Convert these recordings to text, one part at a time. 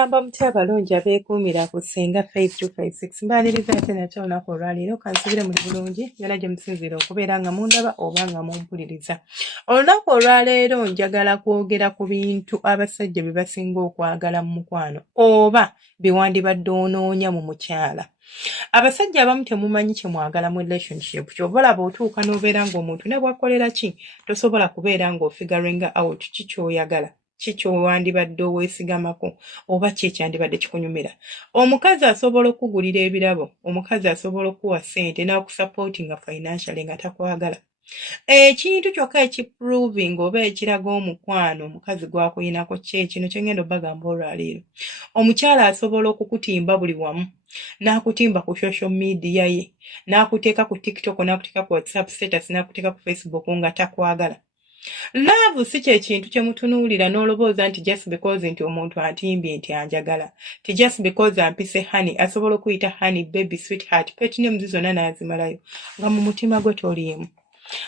Mugamba mutya abalungi abeekuumira ku Ssenga 5256 mbaaniriza ate nakyo olunaku olwaleero kansubire muli bulungi byonna gye musinzira okubeera nga mundaba oba nga mumpuliriza. Olunaku olwaleero njagala kwogera ku bintu abasajja bye basinga okwagala mu mukwano oba bye wandibadde onoonya mu mukyala. Abasajja abamu temumanyi kye mwagala mu relationship ky'ova olaba otuuka n'obeera ng'omuntu ne bw'akolera ki tosobola kubeera ng'ofigaringa out ki ky'oyagala. Kiki wandibadde oweesigamako oba ki ekyandibadde kikunyumira. Omukazi asobola okugulira ebirabo, omukazi asobola okuwa ssente n'akusupportinga financially nga takwagala. Ekintu kyokka ekiproving oba ekiraga omukwano omukazi gwakuyinako kino kye ngenda obbagamba olwaleero. Omukyala asobola okukutimba buli wamu, n'akutimba ku social media ye, n'akuteeka ku TikTok, n'akuteeka ku WhatsApp status, n'akuteeka ku Facebook nga takwagala. Love si kye kintu kye mutunuulira n'olobooza nti just because nti omuntu antimbye nti anjagala. Ti just because ampise honey, asobola okuyita honey, baby, sweetheart, pet names zonna n'azimalayo nga mu mutima gwe toliimu.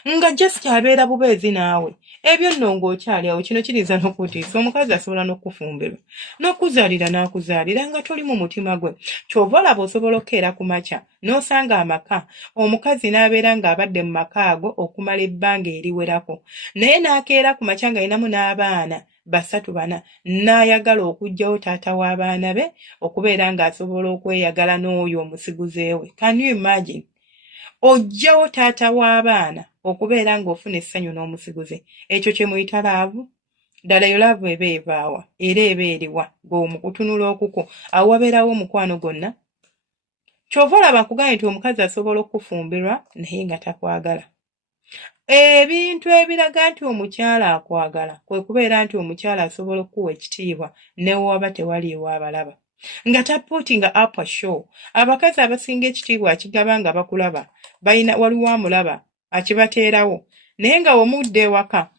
Nga just abeera bubeezi naawe. Ebyo nno ng'okyali awo kino kiriza n'okutiisa. Omukazi asobola n'okufumbirwa, n'okuzaalira n'akuzaalira nga toli mu mutima gwe. Ky'ova olaba osobola okkeera ku makya n'osanga amaka omukazi n'abeera ng'abadde mu maka ago okumala ebbanga eriwerako, naye n'akeera ku makya ng'alinamu n'abaana 3-4 n'ayagala okuggyawo taata w'abaana be okubeera ng'asobola okweyagala n'oyo omusiguze we. Can you imagine? Ojjawo taata w'abaana okubeera ng'ofuna essanyu n'omusiguze. Ekyo kye muyita laavu? Ddala yo laavu eba evaawa era eba eriwa ng'omukutunula okuko awo wabeerawo omukwano gwonna. Ky'ova olaba nkugambye nti omukazi asobola okufumbirwa naye nga takwagala. Ebintu ebiraga nti omukyala akwagala kwe kubeera nti omukyala asobola okuwa ekitiibwa ne waba tewaliiwo abalaba. Nga tapuutinga up a show. Abakazi abasinga ekitiibwa akigaba nga bakulaba. Waliwo amulaba akibateerawo. Naye nga womudde ewaka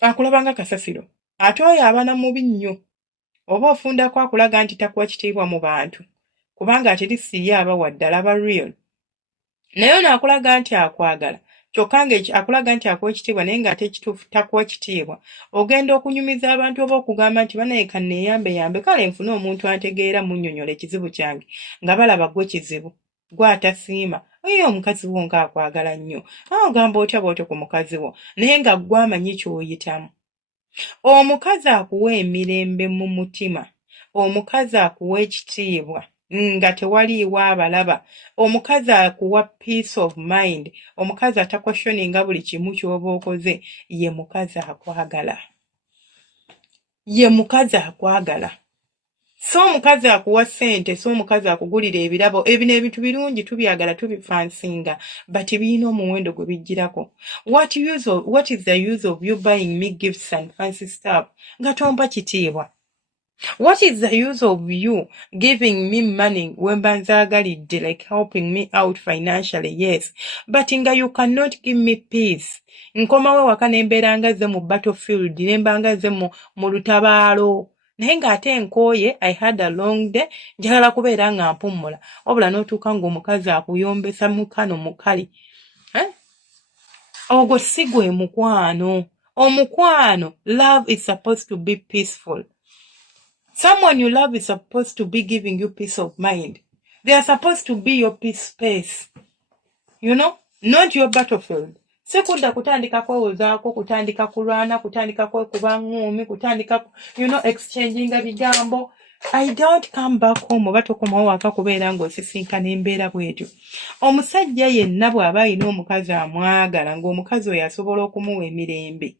akulaba nga kasasiro. Ate oyo abana mubi nnyo. Oba ofundako akulaga nti takuwa kitiibwa mu bantu. Kubanga ate lisiye abawa ddala ba real. Naye ono akulaga nti akwagala. Kyokka akulaga nti akuwa ekitiibwa naye ng'ate ekituufu takuwa kitiibwa. Ogenda okunyumiza abantu oba okugamba nti banaye kanneeyambe kale nfune omuntu antegeera munnyonnyola ekizibu kyange nga balaba gwe kizibu. Gwe atasiima. Oyo omukazi wo ng'akwagala nnyo. Ogamba otya bw'otyo ku mukazi wo naye nga ggwe amanyi ky'oyitamu. Omukazi akuwa emirembe mu mutima. Omukazi akuwa ekitiibwa nga tewaliiwo abalaba. Omukazi akuwa peace of mind. Omukazi atakwestioninga buli kimu ky'oba okoze. Ye mukazi akwagala. Ye mukazi akwagala. So omukazi akuwa ssente, so omukazi akugulira ebirabo. Ebino ebintu birungi tubyagala tubifansinga but birina omuwendo gwe bijjirako. What is the use of you buying me gifts and fancy stuff nga tompa kitiibwa? What is the use of you giving me money when banzagalidde, like helping me out financially? Yes, but nga you cannot give me peace. Nkomawe waka nembeera nga ze mu battlefield, nemba nga ze mu lutabaalo. Naye ng'ate nkooye, I had a long day, njagala kubeera nga mpummula. Wabula n'otuuka ng'omukazi akuyombesa mukano mukali. Ogwo si gwe mukwano. Omukwano, love is supposed to be peaceful. Someone you love is supposed to be giving you peace of mind. They are supposed to be your peace space. You know? Not your battlefield. Sekudda kutandika kwewozaako, kutandika kulwana, kutandika kwekuba ngumi, kutandika, exchanging bigambo. I don't come back home oba tokomawo waka kubeera ng'osisinkana embeera bw'etyo. Omusajja yenna bw'aba alina omukazi amwagala ng'omukazi oyo asobola okumuwa emirembe.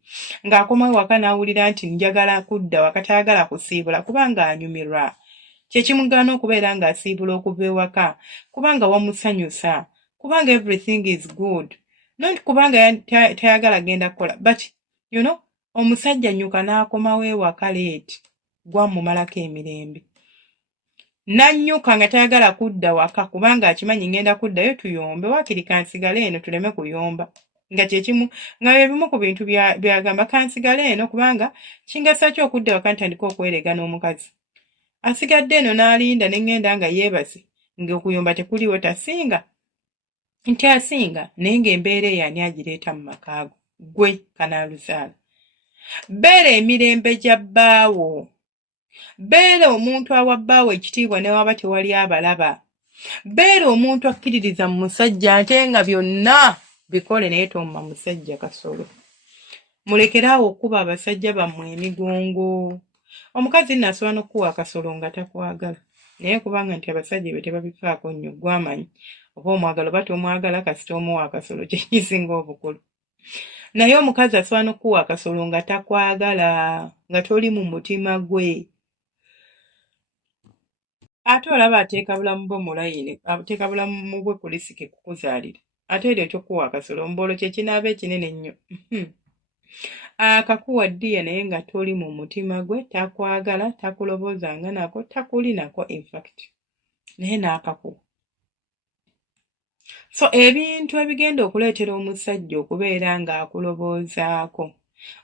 Ng'akomawo waka n'awulira nti njagala kudda waka tayagala kusiibula kubanga anyumirwa. Kye kimugaana okubeera ng'asiibula okuva ewaka kubanga wamusanyusa. Kubanga everything is good. Not kubanga tayagala genda kukola. But, omusajja nnyuka n'akomawo ewaka leeti. Gwamumalako emirembe. Nannyuka nga tayagala kudda waka kubanga akimanyi ngenda kuddayo tuyombe waakiri kansigale eno tuleme kuyomba. Nga kyekimu nga ebimu ku bintu byagamba kansigale eno kubanga kingasa ki okudda waka ntandika okwerega n'omukazi. Asigadde eno n'alinda ne ngenda nga yeebase ng'okuyomba tekuliwo tasinga. Nti asinga naye ng'embeera eyo ani agireeta mu makaago. Gwe kanaaluzaala. Beera emirembe gya bbaawo. Beera omuntu awa bbaawe ekitiibwa ne waba tewali abalaba. Beera omuntu akkiririza mu musajja ate nga byonna bikole naye tomma musajja kasolo. Mulekeraawo okuba abasajja bammwe emigongo. Omukazi nasobola n'okuwa akasolo nga takwagala. Naye kubanga nti abasajja be tebabifaako nnyo gw'amanyi. Oba omwagala oba tomwagala kasita omuwa akasolo kye kisinga obukulu. Naye omukazi asobola n'okuwa akasolo nga takwagala, nga toli mu mutima gwe. Ate olaba ateeka bulamu bwe mulayini, ateeka bulamu bwe ku lisiki kukuzaalira. Ate eryo ky'okuwa akasolo mbolo kye kinaaba ekinene ennyo. Akakuwa ddiya naye nga toli mu mutima gwe, takwagala, takuloboozanga nako, takuli nako in fact. Naye n'akakuwa. So ebintu ebigenda okuleetera omusajja okubeera ng'akuloboozaako,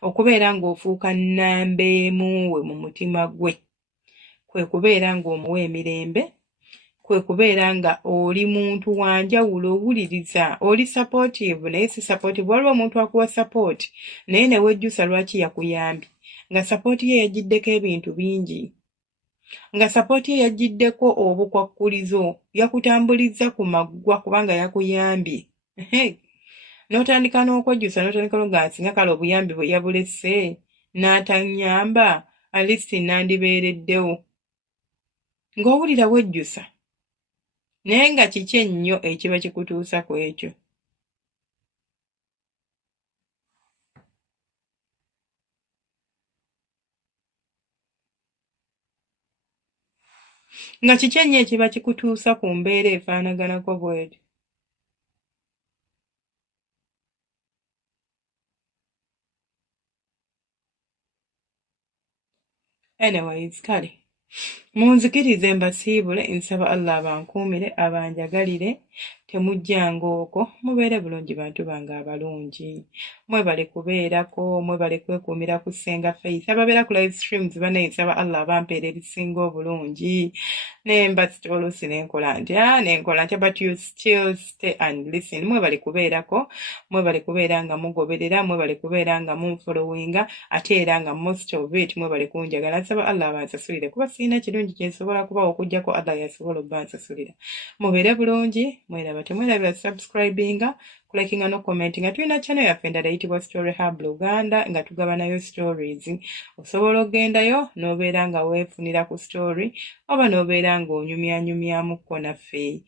okubeera ng'ofuuka nnamba emu we mu mutima gwe, kwe kubeera ng'omuwa emirembe, kwe kubeera nga oli muntu wanjawulo owuliriza, oli supportive naye si supportive. Waliwo omuntu akuwa support naye ne wejjusa lwaki yakuyambye, nga support ye yagiddeko ebintu bingi, nga support ye yagiddeko obukwakkulizo, yakutambuliza ku maggwa kubanga yakuyambye. N'otandika n'okwejjusa n'otandika nga nsinga kale obuyambi bwe yabulese n'atanyamba, at least nandibeereddewo. Ng'owulira wejjusa. Naye nga kiki ennyo ekiba kikutuusa ku ekyo? Nga kiki ennyo ekiba kikutuusa ku mbeera efaanaganako bw'etyo? Anyways, kale munzikirize mbasiibule, nsaba Allah abankuumire abanjagalire, temujjanga okwo, mubeere bulungi bantu bange abalungi. Mwebale kubeerako, mwebale kwekuumira ku Ssenga Faith. Ababeera ku live streams banaye nsaba Allah abampeera ebisinga obulungi. Nemba oluusi nenkola ntya, but you still stay and listen. Mwebale kubeerako, mwebale kubeera nga mugoberera, mwebale kubeera nga munfollowinga, ate era nga most of it mwebale kunjagala. Nsaba Allah abansasulire kuba sirina kirungi kyensobola kubawa okuggyako Allah yasobola obbansasulira. Mubeere bulungi, mweraba temwerabira subscribinga, kulikinga no commentinga. Tulina channel yaffe endala eyitibwa Story Hub Uganda nga tugabanayo stories. Osobola ogendayo n'obeera nga weefunira ku story oba n'obeera ng'onyumyanyumyamukko naffe.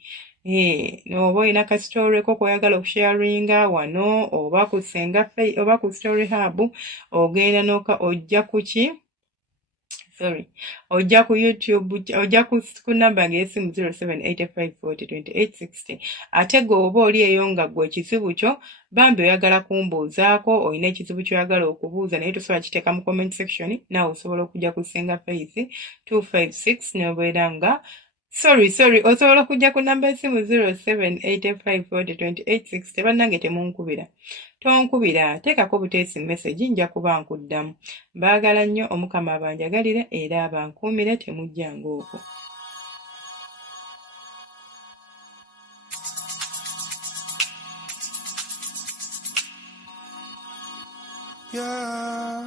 N'oba olina ka story ko kw'oyagala okusharinga wano oba ku Ssenga Faith oba ku Story Hub, ogenda ojja ku ki? Ojja ku YouTube, ojja ku namba ng'esimu 0785402860. Ate gwoba oli eyo nga gwe ekizibu kyo bambi oyagala kumbuuzaako, olina ekizibu ky'oyagala okubuuza naye tosobola kiteeka mu comment section, naawe osobola okujja ku Ssenga Faith 256 n'obeera nga osobola okujja ku namba esimu 0785402860. Bannange temunkubira. Tonkubira, teekako buteesi message nja kuba nkuddamu. Baagala nnyo, Omukama abanjagalire era abankuumire, temujjanga okwo. Yeah.